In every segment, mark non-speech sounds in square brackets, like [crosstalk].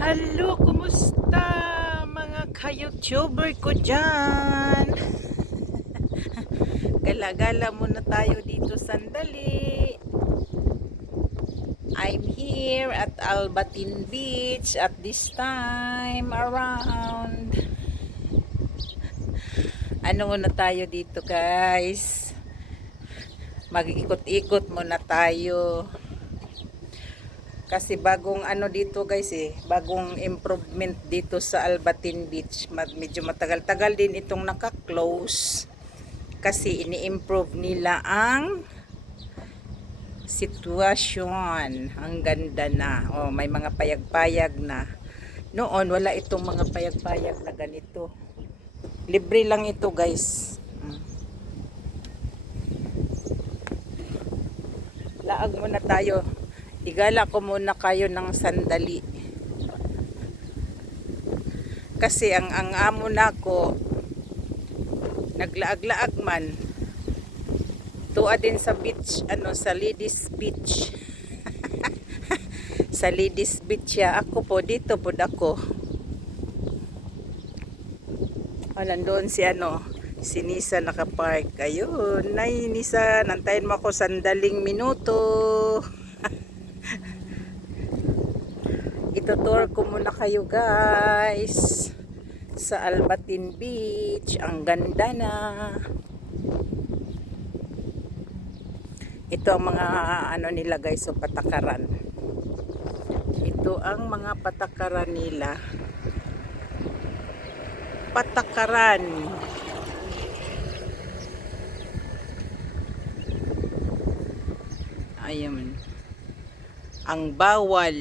Hello, kumusta mga ka-YouTuber ko dyan? [laughs] Gala-gala muna tayo dito sandali. I'm here at Albatin Beach at this time around. Ano muna tayo dito guys? Mag-ikot-ikot muna tayo. Kasi bagong ano dito guys eh, bagong improvement dito sa Albatin Beach. Medyo matagal-tagal din itong naka-close. Kasi ini-improve nila ang sitwasyon. Ang ganda na. Oh, may mga payag-payag na. Noon wala itong mga payag-payag na ganito. Libre lang ito guys. Mm. Laag muna tayo. Igala ko muna kayo ng sandali. Kasi ang ang amo nako naglaag-laag man. Tuwa din sa beach, ano, sa ladies beach. [laughs] sa ladies beach ya. Ako po, dito po ako. Oh, nandoon si ano, si Nisa nakapark. Ayun, nay Nisa, nantayin mo ako sandaling minuto. Itutour ko muna kayo guys sa Albatin Beach. Ang ganda na. Ito ang mga ano nila guys, so patakaran. Ito ang mga patakaran nila. Patakaran. Ayun. Ang bawal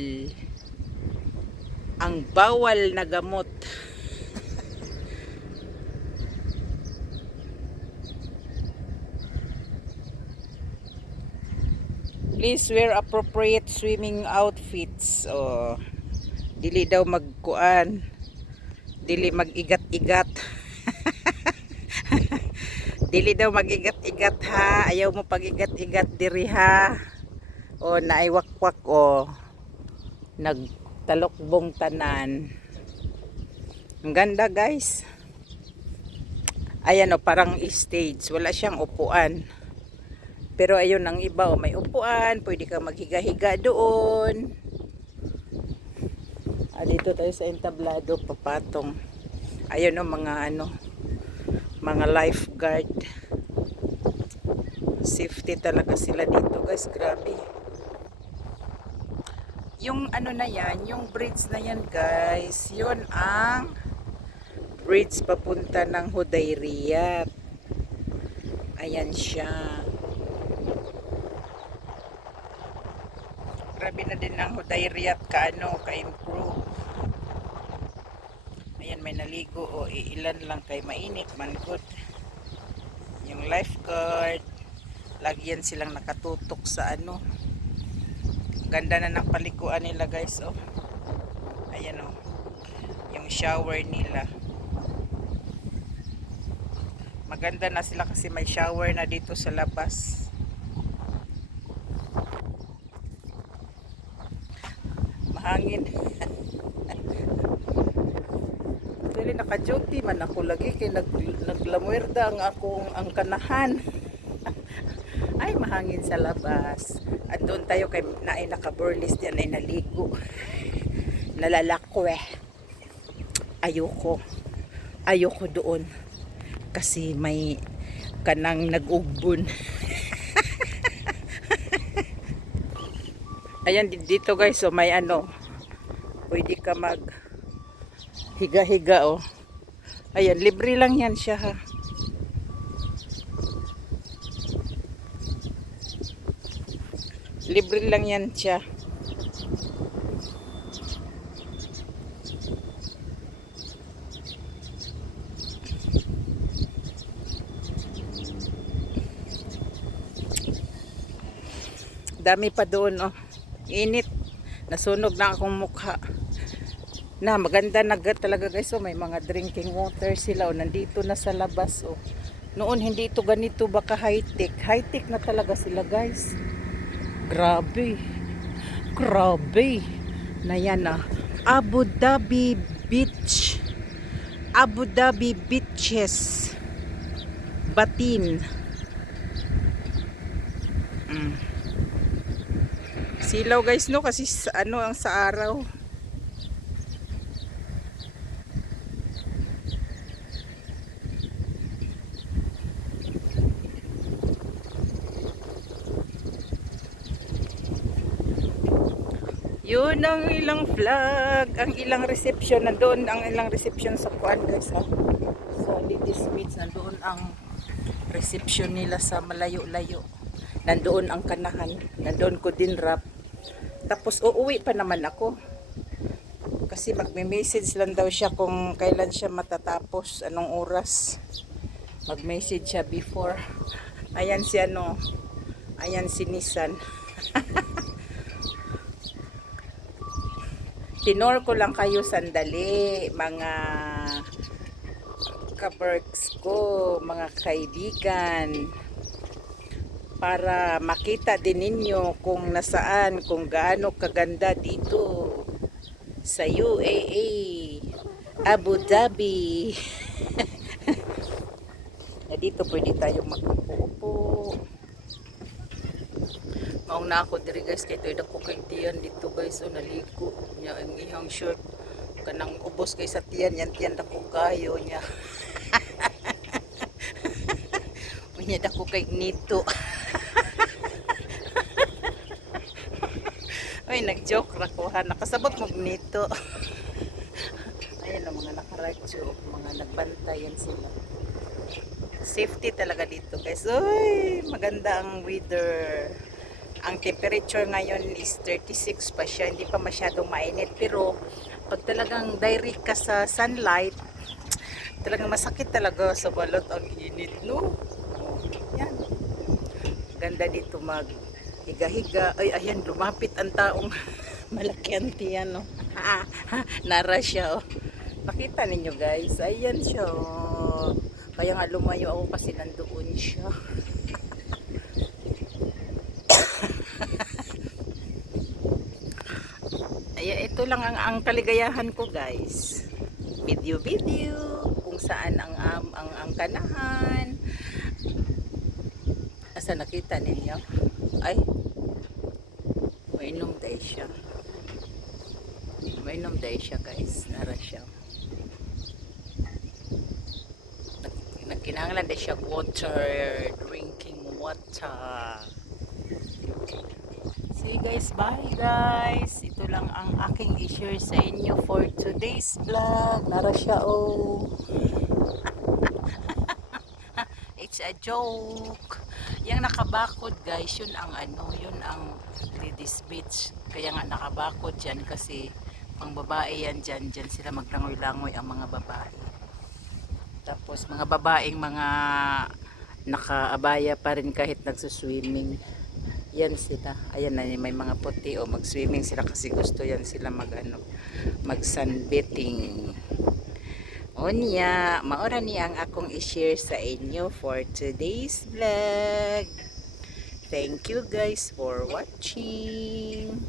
ang bawal na gamot. Please wear appropriate swimming outfits. Oh, dili daw magkuan. Dili mag-igat-igat. [laughs] dili daw mag-igat-igat ha. Ayaw mo pag-igat-igat diri ha. O naiwakwak o. Nag talokbong tanan. Ang ganda guys. Ayan o, parang stage. Wala siyang upuan. Pero ayun ang iba o, may upuan. Pwede ka maghiga-higa doon. Ah, dito tayo sa entablado, papatong. Ayun o, mga ano, mga lifeguard. Safety talaga sila dito guys. Grabe yung ano na yan, yung bridge na yan guys, yun ang bridge papunta ng Hudayriyat. Ayan siya. Grabe na din ang Hudayriyat ka ano, ka-improve. Ayan may naligo o ilan lang kay mainit man good. Yung lifeguard, lagi yan silang nakatutok sa ano, ganda na ng paliguan nila guys oh. Ayan oh. Yung shower nila. Maganda na sila kasi may shower na dito sa labas. Mahangin. [laughs] Dili naka-duty man ako lagi kay nag, naglamwerda ang akong ang kanahan ay mahangin sa labas. At doon tayo kay naay nakaburlis diyan ay naligo. Nalalakwe ayoko. Ayoko doon. Kasi may kanang nagugbon. [laughs] Ayan di- dito guys so may ano. Pwede ka mag higa higa oh. Ayan libre lang yan siya ha Libre lang yan siya. Dami pa doon, oh. Init. Nasunog na akong mukha. Na, maganda na ga- talaga guys, oh. May mga drinking water sila, oh. Nandito na sa labas, oh. Noon, hindi ito ganito, baka high-tech. High-tech na talaga sila, guys. Grabe. Grabe. Na yan ah. Abu Dhabi Beach. Abu Dhabi Beaches. Batin. Mm. Silaw guys no kasi ano ang sa araw. Yun ang ilang flag, ang ilang reception nandoon ang ilang reception sa kuan guys ha. Sa Ladies Beach nandoon ang reception nila sa malayo-layo. Nandoon ang kanahan, nandoon ko din rap. Tapos uuwi pa naman ako. Kasi magme-message lang daw siya kung kailan siya matatapos, anong oras. Mag-message siya before. Ayan si ano, ayan si Nissan. [laughs] Tinor ko lang kayo sandali, mga kaberks ko, mga kaibigan, para makita din ninyo kung nasaan, kung gaano kaganda dito sa UAE, Abu Dhabi. [laughs] dito pwede tayo magpupo. Mauna ako diri guys kay toy dako kay tiyan dito guys o naligo nya ang ihang shirt kanang ubos kay sa tiyan yan tiyan dako kayo nya. [laughs] Unya dako kay nito. [laughs] Ay, nag-joke ra ko ha. Nakasabot mo nito. [laughs] Ayan ang mga nakaradyo, mga nagbantayan sila. Safety talaga dito guys. Uy, maganda ang weather. Ang temperature ngayon is 36 pa siya. Hindi pa masyadong mainit. Pero pag talagang direct ka sa sunlight, talagang masakit talaga sa balot ang init, no? Yan. Ganda dito mag higa-higa. Ay, ayan, lumapit ang taong [laughs] malaki ang tiyan, no? Ha, ha, nara siya, oh. Pakita ninyo, guys. Ayan siya, oh. Kaya nga lumayo ako kasi nandoon siya. Ayan, ito lang ang, ang kaligayahan ko, guys. Video-video kung saan ang ang, ang, ang kanahan. Asa nakita ninyo? Ay, mainom dahil siya. Mainom dahil siya, guys. Nara siya. Nagkinahanglan dahil siya water, drinking water. See guys, bye guys. Ito lang ang aking i-share sa inyo for today's vlog. Nara siya oh. [laughs] It's a joke. Yung nakabakod guys, yun ang ano, yun ang ladies beach. Kaya nga nakabakod dyan kasi pang babae yan dyan. Dyan sila maglangoy-langoy ang mga babae. Tapos mga babaeng mga nakaabaya pa rin kahit nagsuswimming. Yan sila. Ayan na may mga puti o mag-swimming sila kasi gusto yan sila mag ano, mag sunbathing. Onya, maora niya ang akong i-share sa inyo for today's vlog. Thank you guys for watching.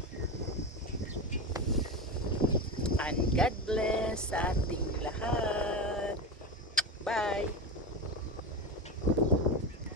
And God bless sa ating lahat. Bye!